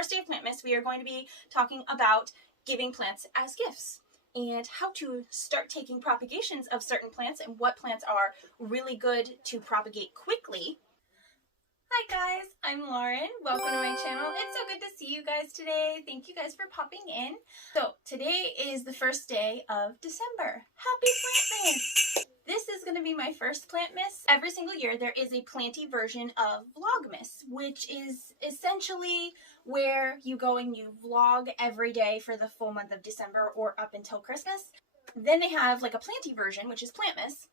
first day of Plantmas, we are going to be talking about giving plants as gifts and how to start taking propagations of certain plants and what plants are really good to propagate quickly. Hi guys, I'm Lauren. Welcome to my channel. It's so good to see you guys today. Thank you guys for popping in. So today is the first day of December. Happy Plantmas! This is going to be my first Plantmas. Every single year there is a planty version of Vlogmas, which is essentially where you go and you vlog every day for the full month of December or up until Christmas. Then they have like a planty version, which is Plantmas,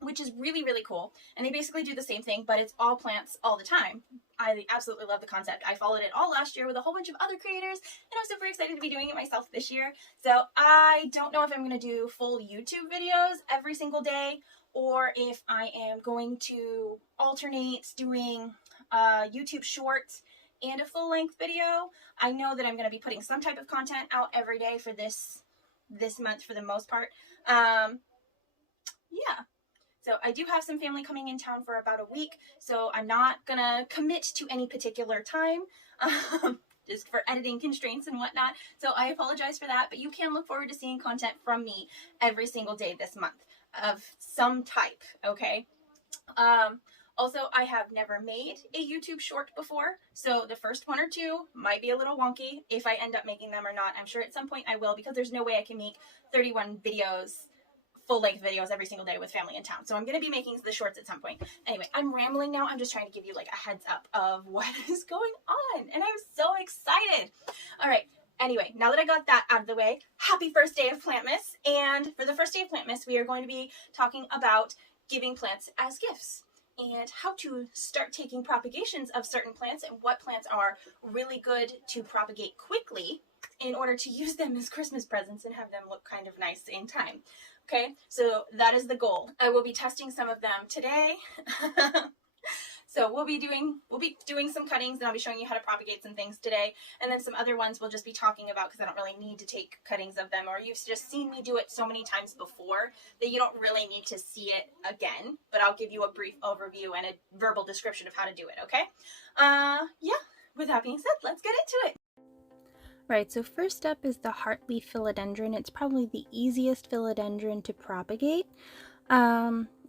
which is really, really cool. And they basically do the same thing, but it's all plants all the time. I absolutely love the concept. I followed it all last year with a whole bunch of other creators, and I'm super excited to be doing it myself this year. So I don't know if I'm going to do full YouTube videos every single day, or if I am going to alternate doing YouTube shorts and a full-length video. I know that I'm going to be putting some type of content out every day for this month for the most part. Yeah. So I do have some family coming in town for about a week, so I'm not gonna commit to any particular time, just for editing constraints and whatnot. So I apologize for that, but you can look forward to seeing content from me every single day this month of some type, okay? Also, I have never made a YouTube short before, so the first one or two might be a little wonky if I end up making them or not. I'm sure at some point I will, because there's no way I can make 31 videos, full-length videos every single day with family in town. So I'm going to be making the shorts at some point. Anyway, I'm rambling now. I'm just trying to give you like a heads up of what is going on. And I'm so excited. All right. Anyway, now that I got that out of the way, happy first day of Plantmas. And for the first day of Plantmas, we are going to be talking about giving plants as gifts and how to start taking propagations of certain plants and what plants are really good to propagate quickly in order to use them as Christmas presents and have them look kind of nice in time. Okay, so that is the goal. I will be testing some of them today. So we'll be doing some cuttings, and I'll be showing you how to propagate some things today. And then some other ones we'll just be talking about because I don't really need to take cuttings of them, or you've just seen me do it so many times before that you don't really need to see it again. But I'll give you a brief overview and a verbal description of how to do it, okay? Yeah, with that being said, let's get into it. Right, so first up is the heartleaf philodendron. It's probably the easiest philodendron to propagate.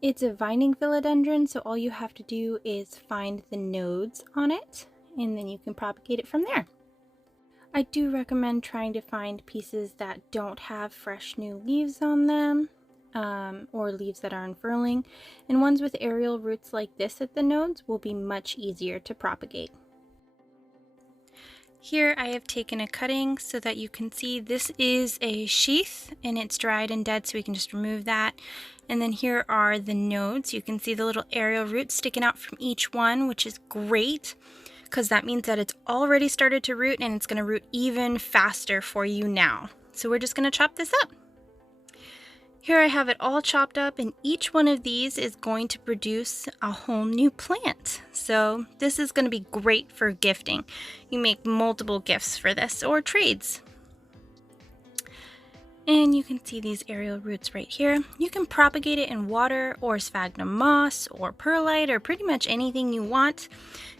It's a vining philodendron, so all you have to do is find the nodes on it, and then you can propagate it from there. I do recommend trying to find pieces that don't have fresh new leaves on them, or leaves that are unfurling, and ones with aerial roots like this at the nodes will be much easier to propagate. Here I have taken a cutting so that you can see this is a sheath and it's dried and dead, so we can just remove that. And then here are the nodes. You can see the little aerial roots sticking out from each one, which is great because that means that it's already started to root, and it's going to root even faster for you now. So we're just going to chop this up. Here I have it all chopped up, and each one of these is going to produce a whole new plant. So this is going to be great for gifting. You make multiple gifts for this, or trades. And you can see these aerial roots right here. You can propagate it in water or sphagnum moss or perlite or pretty much anything you want.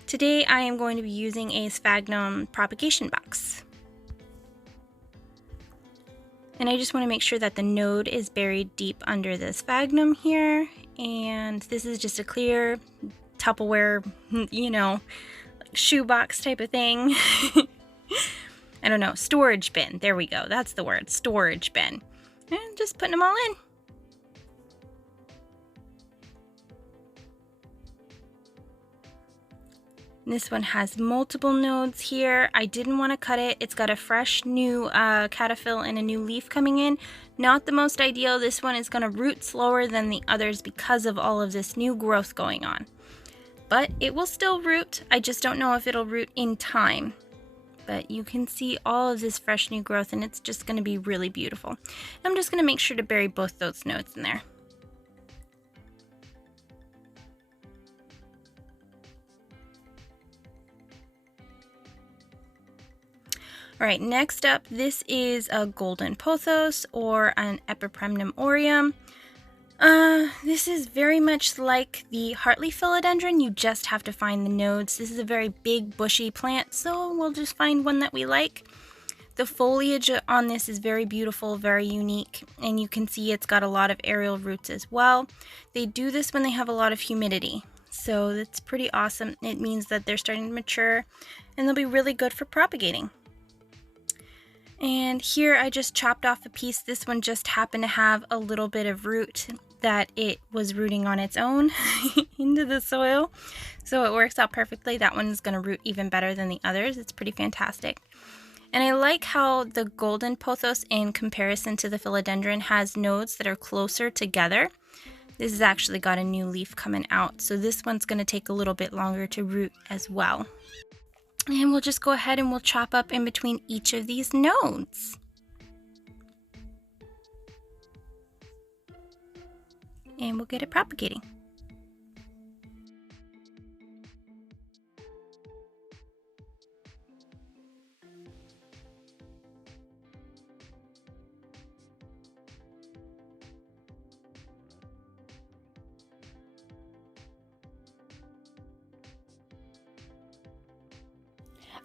Today I am going to be using a sphagnum propagation box. And I just want to make sure that the node is buried deep under the sphagnum here. And this is just a clear Tupperware, you know, shoebox type of thing. I don't know, storage bin. There we go. That's the word, storage bin. And just putting them all in. This one has multiple nodes here. I didn't want to cut it. It's got a fresh new cataphyll and a new leaf coming in. Not the most ideal. This one is going to root slower than the others because of all of this new growth going on. But it will still root. I just don't know if it'll root in time. But you can see all of this fresh new growth, and it's just going to be really beautiful. I'm just going to make sure to bury both those nodes in there. All right, next up, this is a golden pothos or an epipremnum aureum. This is very much like the Heartleaf philodendron. You just have to find the nodes. This is a very big bushy plant, so we'll just find one that we like. The foliage on this is very beautiful, very unique, and you can see it's got a lot of aerial roots as well. They do this when they have a lot of humidity, so that's pretty awesome. It means that they're starting to mature, and they'll be really good for propagating. And here I just chopped off a piece. This one just happened to have a little bit of root that it was rooting on its own into the soil. So it works out perfectly. That one's going to root even better than the others. It's pretty fantastic. And I like how the golden pothos, in comparison to the philodendron, has nodes that are closer together. This has actually got a new leaf coming out, so this one's going to take a little bit longer to root as well. And we'll just go ahead and we'll chop up in between each of these nodes. And we'll get it propagating.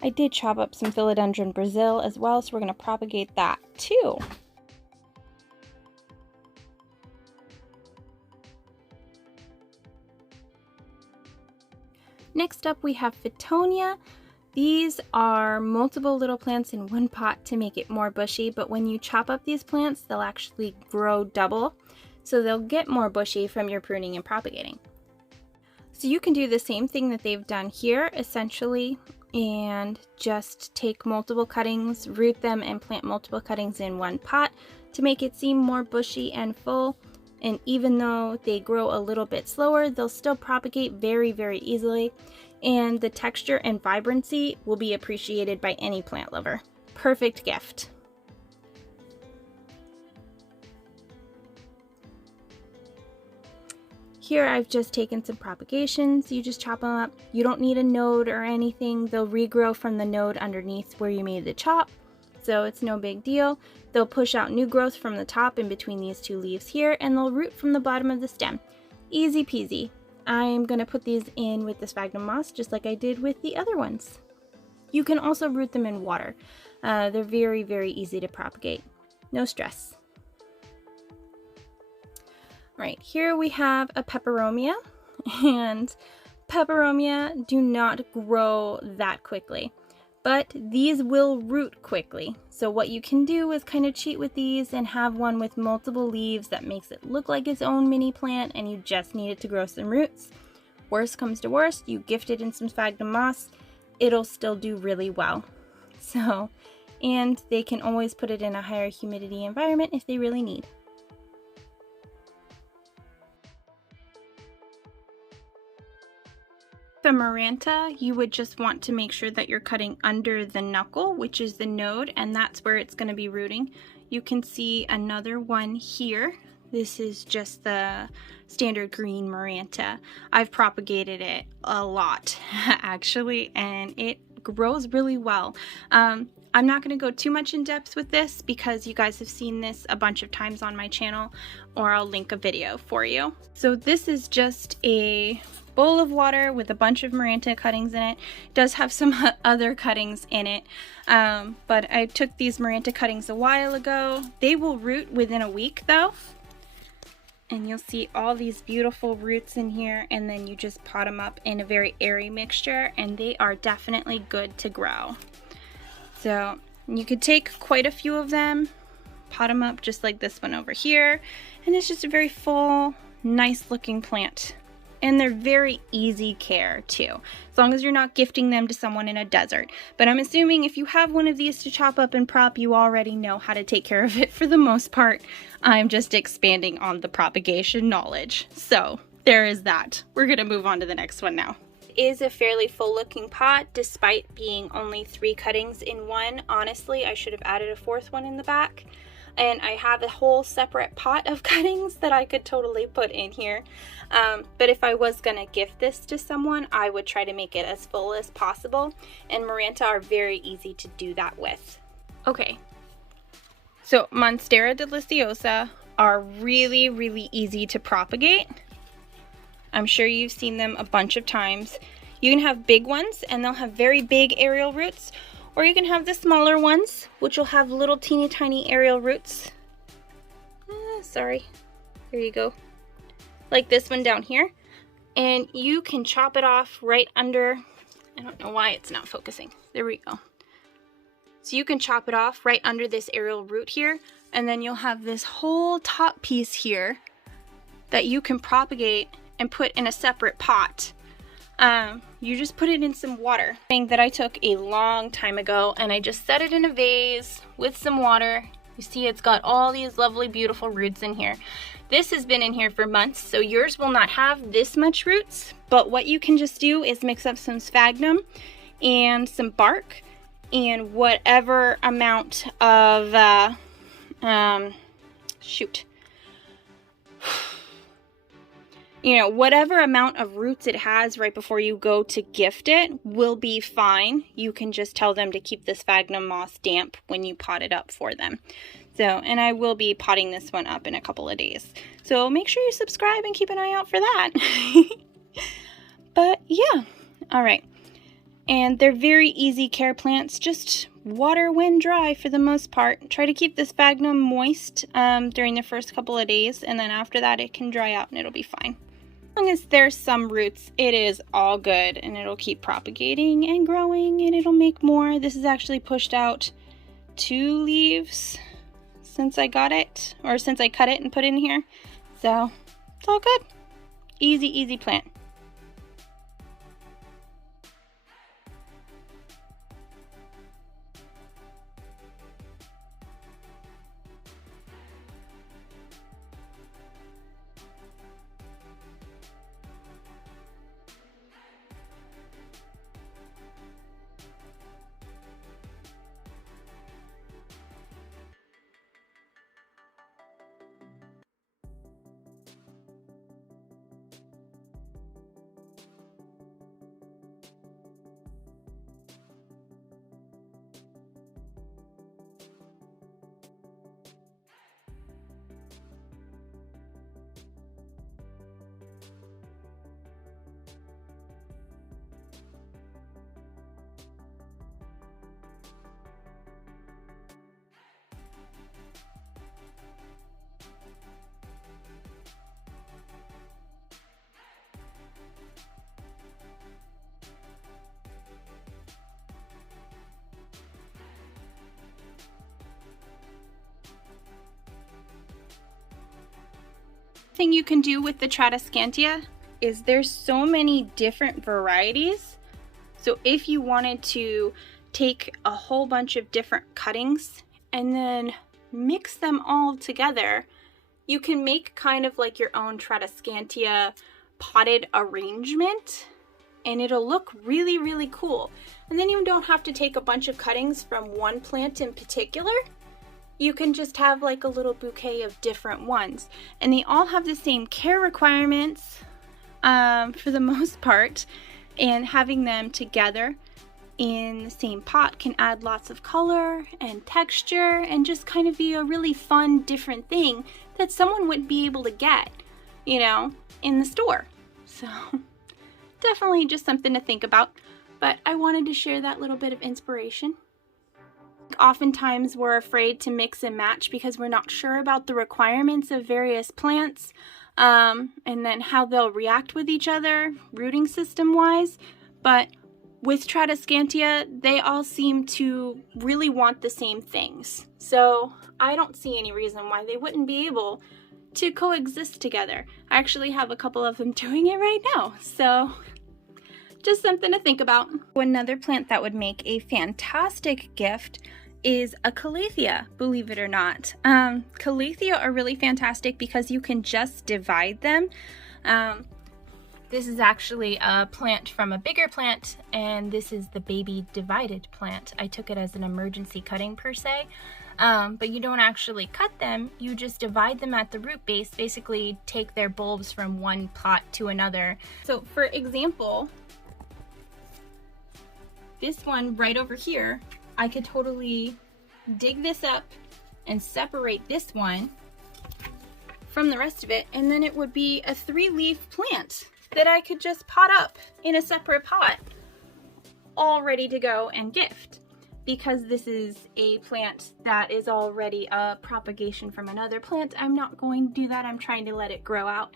I did chop up some philodendron Brazil as well, so we're going to propagate that too. Next up we have Fittonia. These are multiple little plants in one pot to make it more bushy, but when you chop up these plants, they'll actually grow double, so they'll get more bushy from your pruning and propagating. So you can do the same thing that they've done here, essentially, and just take multiple cuttings, root them, and plant multiple cuttings in one pot to make it seem more bushy and full. And even though they grow a little bit slower, they'll still propagate very, very easily. And the texture and vibrancy will be appreciated by any plant lover. Perfect gift. Here I've just taken some propagations. You just chop them up. You don't need a node or anything. They'll regrow from the node underneath where you made the chop, so it's no big deal. They'll push out new growth from the top in between these two leaves here, and they'll root from the bottom of the stem. Easy peasy. I'm going to put these in with the sphagnum moss just like I did with the other ones. You can also root them in water. They're very, very easy to propagate. No stress. Right, here we have a peperomia, and peperomia do not grow that quickly, but these will root quickly. So what you can do is kind of cheat with these and have one with multiple leaves that makes it look like its own mini plant, and you just need it to grow some roots. Worst comes to worst, you gift it in some sphagnum moss, it'll still do really well. So, and they can always put it in a higher humidity environment if they really need. The Maranta, you would just want to make sure that you're cutting under the knuckle, which is the node, and that's where it's going to be rooting. You can see another one here. This is just the standard green Maranta. I've propagated it a lot, actually, and it grows really well. I'm not going to go too much in depth with this because you guys have seen this a bunch of times on my channel, or I'll link a video for you. So this is just a bowl of water with a bunch of Maranta cuttings in it. It does have some other cuttings in it, but I took these Maranta cuttings a while ago. They will root within a week though, and you'll see all these beautiful roots in here, and then you just pot them up in a very airy mixture, and they are definitely good to grow. So you could take quite a few of them, pot them up just like this one over here, and it's just a very full, nice looking plant. And they're very easy care too, as long as you're not gifting them to someone in a desert. But I'm assuming if you have one of these to chop up and prop, you already know how to take care of it for the most part. I'm just expanding on the propagation knowledge. So there is that. We're gonna move on to the next one now. It is a fairly full looking pot despite being only 3 cuttings in one. Honestly, I should have added a 4th one in the back. And I have a whole separate pot of cuttings that I could totally put in here. But if I was gonna gift this to someone, I would try to make it as full as possible. And Maranta are very easy to do that with. Okay, so Monstera deliciosa, are really, really easy to propagate. I'm sure you've seen them a bunch of times. You can have big ones and they'll have very big aerial roots, or you can have the smaller ones, which will have little teeny tiny aerial roots. Sorry, there you go. Like this one down here. And you can chop it off right under, I don't know why it's not focusing. There we go. So you can chop it off right under this aerial root here, and then you'll have this whole top piece here that you can propagate and put in a separate pot. You just put it in some water. Thing that I took a long time ago, and I just set it in a vase with some water. You see it's got all these lovely beautiful roots in here. This has been in here for months, so yours will not have this much roots, but what you can just do is mix up some sphagnum and some bark and whatever amount of you know, whatever amount of roots it has right before you go to gift it will be fine. You can just tell them to keep the sphagnum moss damp when you pot it up for them. So, and I will be potting this one up in a couple of days. So make sure you subscribe and keep an eye out for that. But yeah, all right. And they're very easy care plants. Just water when dry for the most part. Try to keep the sphagnum moist during the first couple of days, and then after that it can dry out and it'll be fine. As long as there's some roots, it is all good, and it'll keep propagating and growing, and it'll make more. This has actually pushed out 2 leaves since I got it, or since I cut it and put it in here. So it's all good. Easy, easy plant. Thing you can do with the Tradescantia is there's so many different varieties. So if you wanted to take a whole bunch of different cuttings and then mix them all together, you can make kind of like your own Tradescantia potted arrangement, and it'll look really, really cool. And then you don't have to take a bunch of cuttings from one plant in particular. You can just have like a little bouquet of different ones, and they all have the same care requirements for the most part, and having them together in the same pot can add lots of color and texture and just kind of be a really fun different thing that someone wouldn't be able to get, you know, in the store. So definitely just something to think about, but I wanted to share that little bit of inspiration. Oftentimes we're afraid to mix and match because we're not sure about the requirements of various plants and then how they'll react with each other rooting system wise. But with Tradescantia, they all seem to really want the same things. So I don't see any reason why they wouldn't be able to coexist together. I actually have a couple of them doing it right now. So just something to think about. Another plant that would make a fantastic gift is a calathea, believe it or not. Calathea are really fantastic because you can just divide them. This is actually a plant from a bigger plant, and this is the baby divided plant. I took it as an emergency cutting per se, but you don't actually cut them, you just divide them at the root base, basically take their bulbs from one pot to another. So for example, this one right over here, I could totally dig this up and separate this one from the rest of it, and then it would be a 3-leaf plant that I could just pot up in a separate pot, all ready to go and gift. Because this is a plant that is already a propagation from another plant, I'm not going to do that. I'm trying to let it grow out.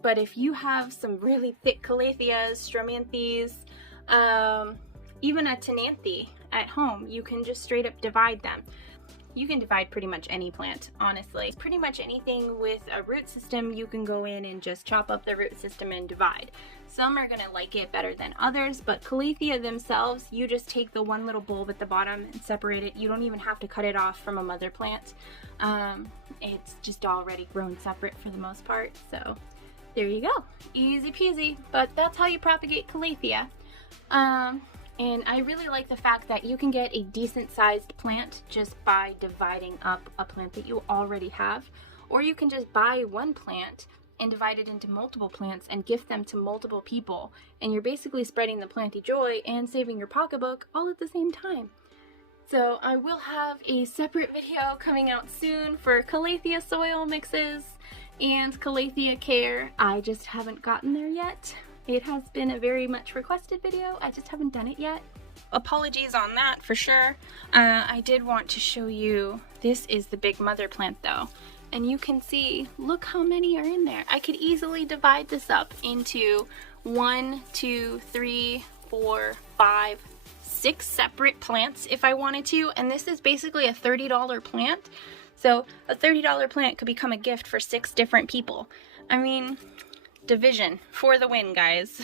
But if you have some really thick calatheas, stromanthes, even a tenanthe at home, you can just straight up divide them. You can divide pretty much any plant, honestly. Pretty much anything with a root system, you can go in and just chop up the root system and divide. Some are gonna like it better than others, but calathea themselves, you just take the one little bulb at the bottom and separate it. You don't even have to cut it off from a mother plant. It's just already grown separate for the most part, so there you go. Easy peasy, but that's how you propagate calathea. And I really like the fact that you can get a decent sized plant just by dividing up a plant that you already have, or you can just buy one plant and divide it into multiple plants and gift them to multiple people, and you're basically spreading the planty joy and saving your pocketbook all at the same time. So I will have a separate video coming out soon for calathea soil mixes and calathea care. I just haven't gotten there yet. It has been a very much requested video. I just haven't done it yet. Apologies on that for sure. I did want to show you, this is the big mother plant though. And you can see, look how many are in there. I could easily divide this up into 1, 2, 3, 4, 5, 6 separate plants if I wanted to. And this is basically a $30 plant. So a $30 plant could become a gift for 6 different people. I mean, division for the win, guys.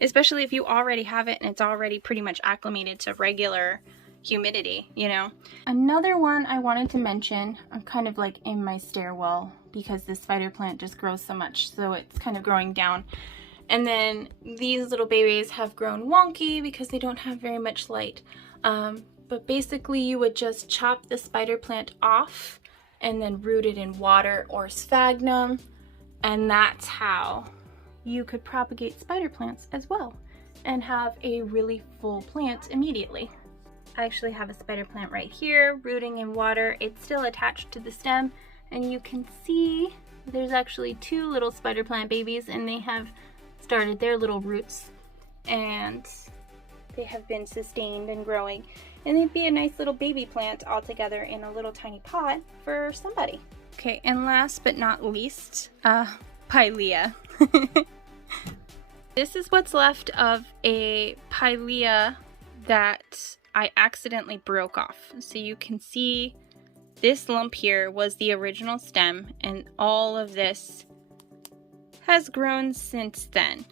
Especially if you already have it and it's already pretty much acclimated to regular humidity, you know. Another one I wanted to mention, I'm kind of like in my stairwell because this spider plant just grows so much, so it's kind of growing down. And then these little babies have grown wonky because they don't have very much light. But basically you would just chop the spider plant off and then root it in water or sphagnum. And that's how you could propagate spider plants as well and have a really full plant immediately. I actually have a spider plant right here, rooting in water. It's still attached to the stem, and you can see there's actually 2 little spider plant babies, and they have started their little roots, and they have been sustained and growing, and they'd be a nice little baby plant all together in a little tiny pot for somebody. Okay, and last but not least, pilea. This is what's left of a pilea that I accidentally broke off. So you can see this lump here was the original stem, and all of this has grown since then.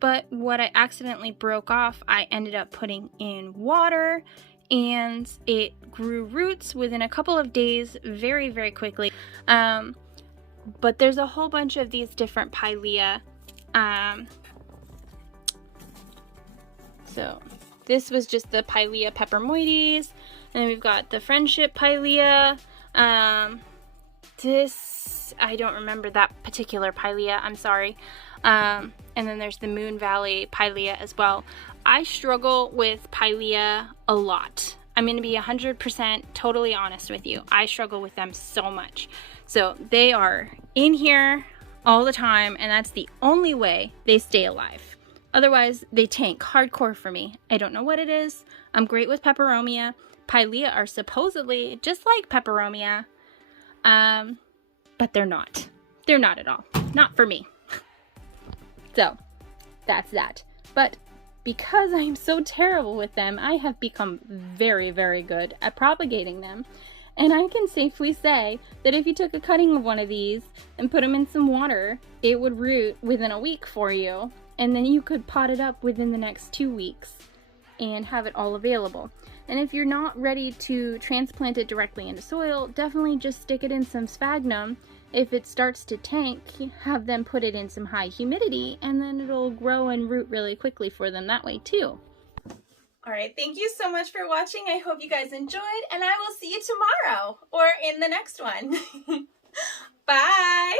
But what I accidentally broke off, I ended up putting in water, and it grew roots within a couple of days very, very quickly. But there's a whole bunch of these different pilea. So this was just the Pilea pepermoides, and then we've got the Friendship Pilea. This, I don't remember that particular Pilea, I'm sorry. And then there's the Moon Valley Pilea as well. I struggle with Pilea a lot. I'm going to be 100% totally honest with you. I struggle with them so much. So they are in here all the time, and that's the only way they stay alive. Otherwise, they tank hardcore for me. I don't know what it is. I'm great with peperomia. Pilea are supposedly just like peperomia, but they're not. They're not at all. Not for me. So, that's that. But because I'm so terrible with them, I have become very, very good at propagating them. And I can safely say that if you took a cutting of one of these and put them in some water, it would root within a week for you. And then you could pot it up within the next 2 weeks and have it all available. And if you're not ready to transplant it directly into soil, definitely just stick it in some sphagnum. If it starts to tank, have them put it in some high humidity, and then it'll grow and root really quickly for them that way too. Alright, thank you so much for watching. I hope you guys enjoyed, and I will see you tomorrow or in the next one. Bye!